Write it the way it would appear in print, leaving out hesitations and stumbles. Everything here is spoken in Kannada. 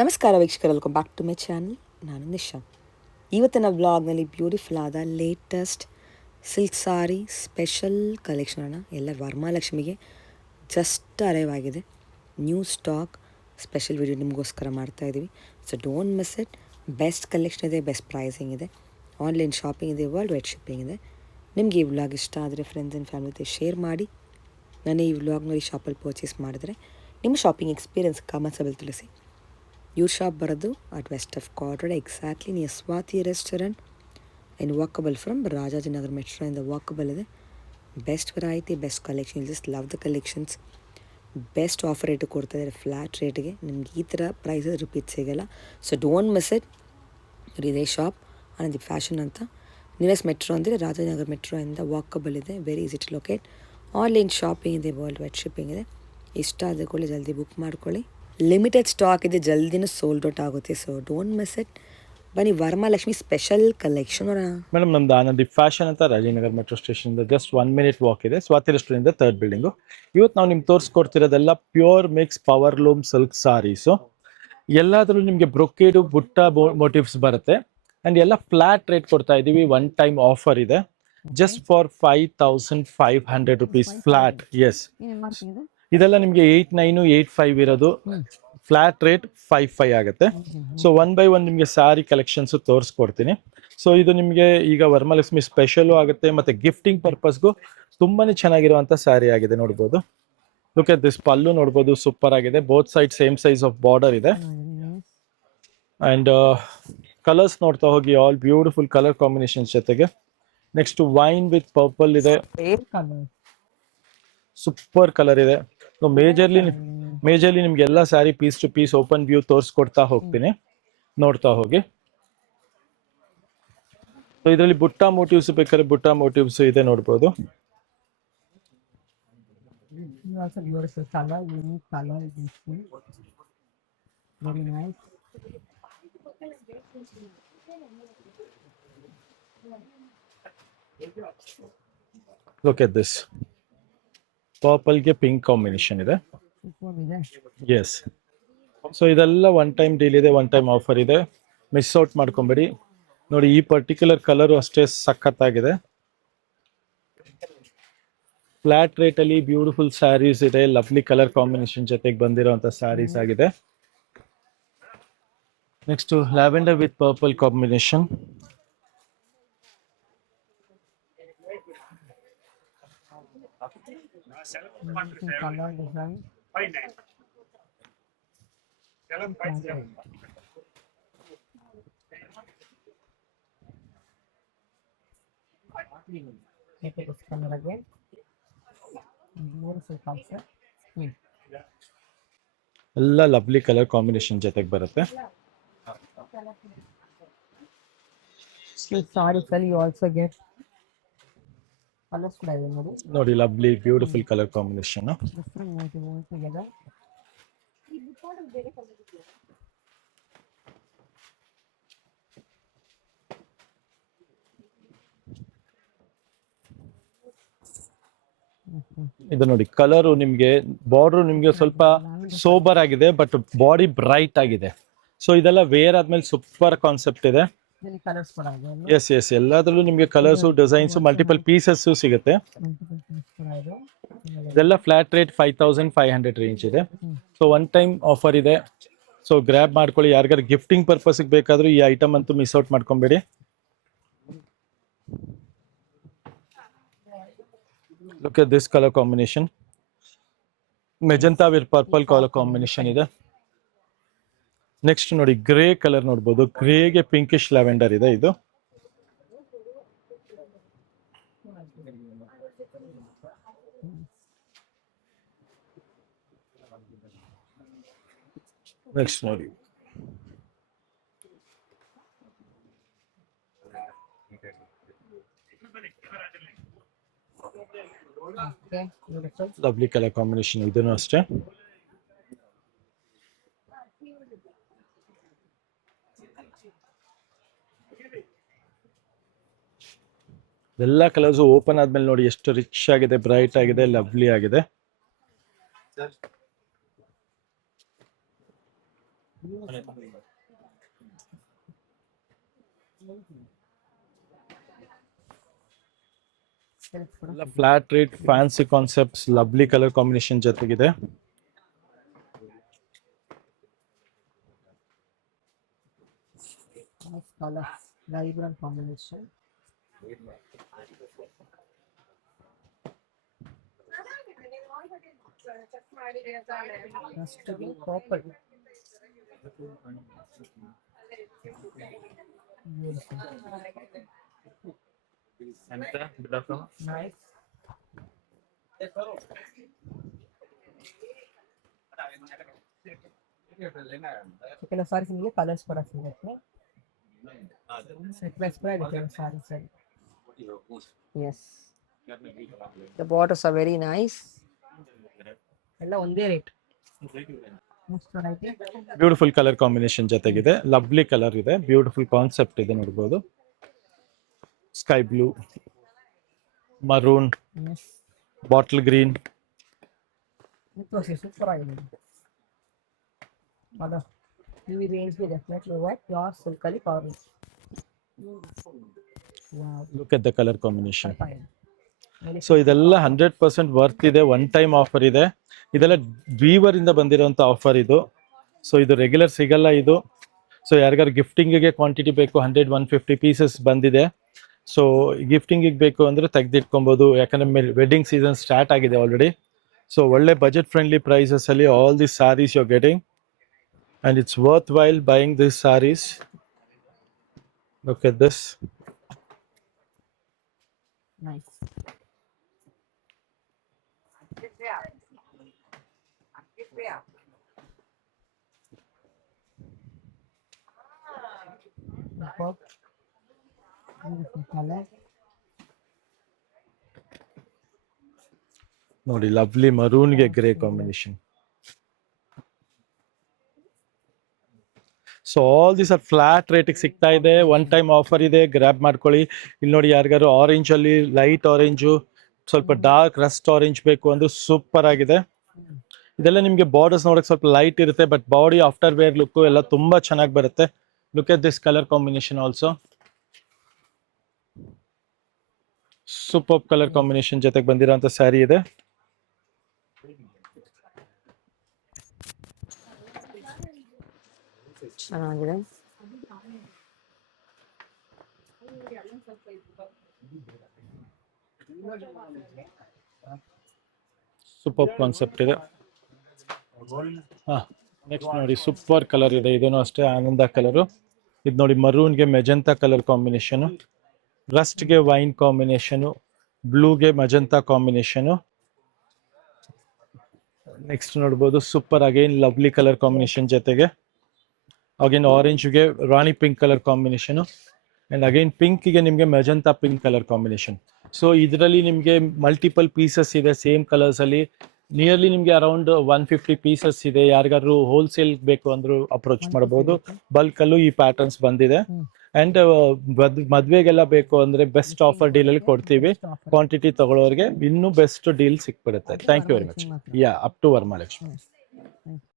ನಮಸ್ಕಾರ ವೀಕ್ಷಕರು, welcome back to my channel. ನಾನು ನಿಶಾ. ಇವತ್ತಿನ ವ್ಲಾಗ್ನಲ್ಲಿ ಬ್ಯೂಟಿಫುಲ್ ಆದ ಲೇಟೆಸ್ಟ್ ಸಿಲ್ಕ್ ಸಾರಿ ಸ್ಪೆಷಲ್ ಕಲೆಕ್ಷನನ್ನು ಎಲ್ಲ ವರಮಹಾಲಕ್ಷ್ಮಿಗೆ ಜಸ್ಟ್ ಅರೈವ್ ಆಗಿದೆ. ನ್ಯೂ ಸ್ಟಾಕ್ ಸ್ಪೆಷಲ್ ವಿಡಿಯೋ ನಿಮಗೋಸ್ಕರ ಮಾಡ್ತಾಯಿದ್ದೀವಿ. So don't miss it. Best collection ಇದೆ, ಬೆಸ್ಟ್ ಪ್ರೈಸಿಂಗ್ ಇದೆ, ಆನ್ಲೈನ್ ಶಾಪಿಂಗ್ ಇದೆ, ವರ್ಲ್ಡ್ ವೈಡ್ ಶಿಪ್ಪಿಂಗ್ ಇದೆ. ನಿಮಗೆ ಈ ವ್ಲಾಗ್ ಇಷ್ಟ ಆದರೆ ಫ್ರೆಂಡ್ಸ್ ಆ್ಯಂಡ್ ಫ್ಯಾಮಿಲಿ ಜೊತೆ ಶೇರ್ ಮಾಡಿ. ನಾನು ಈ ವ್ಲಾಗ್ನಲ್ಲಿ ಶಾಪಲ್ಲಿ ಪರ್ಚೇಸ್ ಮಾಡಿದರೆ ನಿಮ್ಮ ಶಾಪಿಂಗ್ ಎಕ್ಸ್ಪೀರಿಯನ್ಸ್ ಕಮೆಂಟ್ಸಲ್ಲಿ ತಿಳಿಸಿ. ಇವ್ರ ಶಾಪ್ ಬರೋದು at west of Chord Road, exactly near Swathi restaurant and walkable from Rajajinagar metro ಇಂದ ವಾಕಬಲ್ ಇದೆ. Best variety, best collection, just love the collections. Best offer rate ಕೊಡ್ತಾಯಿದ್ದಾರೆ, ಫ್ಲ್ಯಾಟ್ ರೇಟ್ಗೆ. ನಿಮ್ಗೆ ಈ ಥರ ಪ್ರೈಸಸ್ ರಿಪೀಟ್ ಸಿಗೋಲ್ಲ. So don't miss it. ಇದೇ ಶಾಪ್ ಆನಂದಿ ಫ್ಯಾಷನ್ ಅಂತ. ನಿಯರೆಸ್ಟ್ ಮೆಟ್ರೋ ಅಂದರೆ ರಾಜಾಜಿನಗರ್ ಮೆಟ್ರೋ ಇಂದ ವಾಕಬಲ್ ಇದೆ. Very easy to locate. Online shopping ಇದೆ, ವರ್ಲ್ಡ್ ವೈಡ್ ಶಿಪ್ಪಿಂಗ್ ಇದೆ. ಇಷ್ಟ ಆದ ಕೂಡಲೇ ಜಲ್ದಿ ಬುಕ್ ಮಾಡ್ಕೊಳ್ಳಿ. ಲಿಮಿಟೆಡ್ ಸ್ಟಾಕ್ ಇದೆ, ಜಲ್ದಿನೂ ಸೋಲ್ಡ್ ಔಟ್ ಆಗುತ್ತೆ. So don't miss it. ಬನ್ನಿ, ವರಮಹಾಲಕ್ಷ್ಮಿ ಸ್ಪೆಷಲ್ ಕಲೆಕ್ಷನ್. ಮೇಡಮ್, ನಮ್ದು ಆನಂದಿ ಫ್ಯಾಷನ್ ಅಂತ Rajajinagar metro station just 1 minute walk ಇದೆ. ಸ್ವಾತಿ ರೆಸ್ಟೋರೆಂಟ್ ಇಂದ 3rd ಬಿಲ್ಡಿಂಗು. ಇವತ್ತು ನಾವು ನಿಮ್ಗೆ ತೋರಿಸ್ಕೊಡ್ತಿರೋದೆಲ್ಲ pure mix power loom silk saris. ಎಲ್ಲಾದ್ರೂ ನಿಮಗೆ ಬ್ರೊಕೇಡು ಬುಟ್ಟ ಮೋಟಿವ್ಸ್ ಬರುತ್ತೆ. ಅಂಡ್ ಎಲ್ಲ ಫ್ಲಾಟ್ ರೇಟ್ ಕೊಡ್ತಾ ಇದೀವಿ. 1 time ಆಫರ್ ಇದೆ, just for 5500 rupees flat. Yes, ಇದೆಲ್ಲ ನಿಮಗೆ 8985 ಇರೋದು. ಫ್ಲಾಟ್ ರೇಟ್ 55 ಆಗುತ್ತೆ. ಸೊ 1 by 1 ನಿಮಗೆ ಸಾರಿ ಕಲೆಕ್ಷನ್ಸ್ ತೋರಿಸ್ಕೊಡ್ತೀನಿ. ಸೊ ಇದು ನಿಮಗೆ ಈಗ ವರಮಹಾಲಕ್ಷ್ಮಿ ಸ್ಪೆಷಲು ಆಗುತ್ತೆ, ಮತ್ತೆ ಗಿಫ್ಟಿಂಗ್ ಪರ್ಪಸ್ಗೂ ತುಂಬಾನೇ ಚೆನ್ನಾಗಿರುವಂತ ಸ್ಯಾರಿ ಆಗಿದೆ. ನೋಡ್ಬೋದು, ಲುಕ್ ಅಟ್ ದಿಸ್. ಪಲ್ಲು ನೋಡ್ಬೋದು, ಸೂಪರ್ ಆಗಿದೆ. Both side same size of border ಇದೆ. ಅಂಡ್ ಕಲರ್ಸ್ ನೋಡ್ತಾ ಹೋಗಿ, ಆಲ್ ಬ್ಯೂಟಿಫುಲ್ ಕಲರ್ ಕಾಂಬಿನೇಷನ್ಸ್ ಜೊತೆಗೆ. ನೆಕ್ಸ್ಟ್ ವೈನ್ ವಿತ್ ಪರ್ಪಲ್ ಇದೆ, ಸೂಪರ್ ಕಲರ್ ಇದೆ. ಮೇಜರ್ಲಿ ನಿಮ್ಗೆ ಎಲ್ಲ sari piece to piece open view ತೋರಿಸ್ಕೊಡ್ತಾ ಹೋಗ್ತೀನಿ, ನೋಡ್ತಾ ಹೋಗಿ. ಸೊ ಇದರಲ್ಲಿ ಬುಟ್ಟ ಮೋಟಿವ್ಸ್ ಬೇಕಾದ್ರೆ ಬುಟ್ಟ ಮೋಟಿವ್ಸ್ ಇದೆ, ನೋಡ್ಬೋದು. Look at this. ಪರ್ಪಲ್ಗೆ ಪಿಂಕ್ ಕಾಂಬಿನೇಷನ್ ಇದೆ. ಎಸ್, ಸೊ ಇದೆಲ್ಲ 1 time ಡೀಲ್ ಇದೆ, 1 time ಆಫರ್ ಇದೆ. ಮಿಸ್ ಔಟ್ ಮಾಡ್ಕೊಂಬೇಡಿ. ನೋಡಿ, ಈ ಪರ್ಟಿಕ್ಯುಲರ್ ಕಲರು ಅಷ್ಟೇ ಸಖತ್ತಾಗಿದೆ. ಫ್ಲಾಟ್ ರೇಟ್ ಅಲ್ಲಿ ಬ್ಯೂಟಿಫುಲ್ ಸ್ಯಾರೀಸ್ ಇದೆ. ಲವ್ಲಿ ಕಲರ್ ಕಾಂಬಿನೇಷನ್ ಜೊತೆಗೆ ಬಂದಿರುವಂತ ಸ್ಯಾರೀಸ್ ಆಗಿದೆ. Next lavender with purple combination. ಎಲ್ಲ ಲವ್ಲಿ ಕಲರ್ ಕಾಂಬಿನೇಷನ್ ಜೊತೆಗೆ ಬರುತ್ತೆ. ನೋಡಿ, ಲವ್ಲಿ ಬ್ಯೂಟಿಫುಲ್ ಕಲರ್ ಕಾಂಬಿನೇಷನ್. ಇದು ನೋಡಿ, ಕಲರ್ ನಿಮ್ಗೆ, ಬಾರ್ಡರ್ ನಿಮ್ಗೆ ಸ್ವಲ್ಪ ಸೋಬರ್ ಆಗಿದೆ, ಬಟ್ ಬಾಡಿ ಬ್ರೈಟ್ ಆಗಿದೆ. ಸೊ ಇದೆಲ್ಲ ವೇರ್ ಆದ್ಮೇಲೆ ಸೂಪರ್ ಕಾನ್ಸೆಪ್ಟ್ ಇದೆ. ಎಸ್ ಎಸ್, ಎಲ್ಲಾದ್ರಲ್ಲೂ ನಿಮ್ಗೆ ಕಲರ್ಸ್, ಡಿಸೈನ್ಸ್, ಮಲ್ಟಿಪಲ್ ಪೀಸಸ್ ಸಿಗುತ್ತೆ. ಇದೆಲ್ಲ ಫ್ಲಾಟ್ ರೇಟ್ 5500 ರೇಂಜ್ ಇದೆ. ಸೊ 1 time ಆಫರ್ ಇದೆ. ಸೊ ಗ್ರ್ಯಾಬ್ ಮಾಡ್ಕೊಳ್ಳಿ. ಯಾರಿಗಾರು ಗಿಫ್ಟಿಂಗ್ ಪರ್ಪಸ್ ಬೇಕಾದ್ರೂ ಈ ಐಟಮ್ ಅಂತೂ ಮಿಸ್ ಔಟ್ ಮಾಡ್ಕೊಂಬೇಡಿ. Look at this color combination. Magenta with purple colour combination ಇದೆ. ನೆಕ್ಸ್ಟ್ ನೋಡಿ, ಗ್ರೇ ಕಲರ್ ನೋಡ್ಬೋದು. ಗ್ರೇಗೆ ಪಿಂಕಿಶ್ ಲ್ಯಾವೆಂಡರ್ ಇದೆ. ಇದು ನೆಕ್ಸ್ಟ್ ನೋಡಿ, ಲವ್ಲಿ ಕಲರ್ ಕಾಂಬಿನೇಷನ್. ಇದನ್ನು ಅಷ್ಟೇ. ಎಲ್ಲ ಕಲರ್ಸ್ ಓಪನ್ ಆದ್ಮೇಲೆ ನೋಡಿ ಎಷ್ಟು ರಿಚ್ ಆಗಿದೆ, ಬ್ರೈಟ್ ಆಗಿದೆ, ಲವ್ಲಿ ಆಗಿದೆ. ಎಲ್ಲ flat rate fancy concepts lovely colour combination ಜೊತೆಗಿದೆ. Nice color, vibrant combination. Has to be purple. Beautiful. Nice. ಕೆಲವು ಸಾರೀಸ್ ನಿಮಗೆ ಕಲರ್ಸ್ ಕೂಡ ಸಿಗುತ್ತೆ. ಸೆಟ್ ವೈಸ್ ಕೂಡ ಇದೆ ಕೆಲವು ಸಾರೀಸ್ ಅಲ್ಲಿ. Yes. The borders are very nice. ಎಲ್ಲ ಒಂದೇ ರೇಟ್. ಬ್ಯೂಟಿಫುಲ್ ಕಲರ್ ಕಾಂಬಿನೇಷನ್ ಜೊತೆಗಿದೆ. ಲವ್ಲಿ ಕಲರ್ ಇದೆ. ಬ್ಯೂಟಿಫುಲ್ ಕಾನ್ಸೆಪ್ಟ್ ಇದೆ ನೋಡ್ಬೋದು. Sky blue, maroon, bottle green. Super ಆಗಿದೆ. ಅಲ್ಲ ಈ ರೇಂಜ್ಗೆ ಡೆಫಿನೆಟ್ಲಿ ವರ್ತ್. ಪ್ಯೂರ್ ಸಿಲ್ಕ್ ಅಲ್ಲಿ cover. Look at the colour combination. So ಇದೆಲ್ಲ 100% ವರ್ತ್ ಇದೆ. ಒನ್ ಟೈಮ್ ಆಫರ್ ಇದೆ. ಇದೆಲ್ಲ ವೀವರ್ ಇಂದ ಬಂದಿರುವಂತ ಆಫರ್ ಇದು. ಸೊ ಇದು ರೆಗ್ಯುಲರ್ ಸಿಗಲ್ಲ ಇದು. ಸೊ ಯಾರಿಗಾರು ಗಿಫ್ಟಿಂಗಿಗೆ ಕ್ವಾಂಟಿಟಿ ಬೇಕು 100-150 ಪೀಸಸ್ ಬಂದಿದೆ. ಸೊ ಗಿಫ್ಟಿಂಗಿಗೆ ಬೇಕು ಅಂದ್ರೆ ತೆಗೆದಿಟ್ಕೊಬೋದು. ಯಾಕಂದ್ರೆ ವೆಡ್ಡಿಂಗ್ ಸೀಸನ್ ಸ್ಟಾರ್ಟ್ ಆಗಿದೆ ಆಲ್ರೆಡಿ. ಸೊ ಒಳ್ಳೆ ಬಜೆಟ್ ಫ್ರೆಂಡ್ಲಿ ಪ್ರೈಸಸ್ ಅಲ್ಲಿ all this saris you are getting and it's worthwhile buying these sarees. Look at this. Nice. ನೋಡಿ ಲವ್ಲಿ ಮರೂನ್ಗೆ grey combination. So all this are flat ರೇಟಿಗೆ ಸಿಗ್ತಾ ಇದೆ. ಒನ್ ಟೈಮ್ ಆಫರ್ ಇದೆ, ಗ್ರ್ಯಾಬ್ ಮಾಡ್ಕೊಳ್ಳಿ. ಇಲ್ಲಿ ನೋಡಿ ಯಾರಿಗಾರು ಆರೆಂಜ್ ಅಲ್ಲಿ ಲೈಟ್ ಆರೆಂಜು, ಸ್ವಲ್ಪ ಡಾರ್ಕ್ ರಸ್ಟ್ ಆರೆಂಜ್ ಬೇಕು ಅಂದ್ರೆ ಸೂಪರ್ ಆಗಿದೆ. ಇದೆಲ್ಲ ನಿಮಗೆ ಬಾರ್ಡರ್ಸ್ ನೋಡಕ್ ಸ್ವಲ್ಪ ಲೈಟ್ ಇರುತ್ತೆ, but body after wear look ಎಲ್ಲ ತುಂಬಾ ಚೆನ್ನಾಗಿ ಬರುತ್ತೆ. Look at this colour combination also. Super colour combination ಜೊತೆಗೆ ಬಂದಿರೋಂಥ ಸ್ಯಾರಿ ಇದೆ. ಚೆನ್ನಾಗಿದೆ. ಸೂಪರ್ ಕಾನ್ಸೆಪ್ಟ್ ಇದೆ. ನೆಕ್ಸ್ಟ್ ನೋಡಿ ಸೂಪರ್ ಕಲರ್ ಇದೆ. ಇದನ್ನು ಅಷ್ಟೇ ಆನಂದ ಕಲರು. ಇದು ನೋಡಿ ಮರೂನ್ಗೆ ಮೆಜೆಂತಾ ಕಲರ್ ಕಾಂಬಿನೇಷನು, ರಸ್ಟ್ಗೆ ವೈನ್ ಕಾಂಬಿನೇಷನು, ಬ್ಲೂಗೆ ಮಜಂತಾ ಕಾಂಬಿನೇಷನು. ನೆಕ್ಸ್ಟ್ ನೋಡ್ಬೋದು super again lovely colour combination ಜೊತೆಗೆ ಅಗೇನ್ ಆರೆಂಜ್ಗೆ rani pink colour combination and again ಪಿಂಕ್ಗೆ ನಿಮಗೆ magenta pink colour combination. So ಇದರಲ್ಲಿ ನಿಮಗೆ ಮಲ್ಟಿಪಲ್ ಪೀಸಸ್ ಇದೆ ಸೇಮ್ ಕಲರ್ಸ್ ಅಲ್ಲಿ. ನಿಯರ್ಲಿ ನಿಮಗೆ ಅರೌಂಡ್ 150 ಪೀಸಸ್ ಇದೆ. ಯಾರಿಗಾದ್ರು ಹೋಲ್ಸೇಲ್ ಬೇಕು ಅಂದ್ರೂ ಅಪ್ರೋಚ್ ಮಾಡಬಹುದು. ಬಲ್ಕ್ ಅಲ್ಲೂ ಈ ಪ್ಯಾಟರ್ನ್ಸ್ ಬಂದಿದೆ. ಅಂಡ್ ಮದ್ವೆಗೆಲ್ಲ ಬೇಕು ಅಂದ್ರೆ ಬೆಸ್ಟ್ ಆಫರ್ ಡೀಲ್ ಅಲ್ಲಿ ಕೊಡ್ತೀವಿ. ಕ್ವಾಂಟಿಟಿ ತಗೊಳ್ಳೋರಿಗೆ ಇನ್ನೂ ಬೆಸ್ಟ್ ಡೀಲ್ ಸಿಕ್ಬಿಡುತ್ತೆ. Thank you very much. Up to Varamahalakshmi.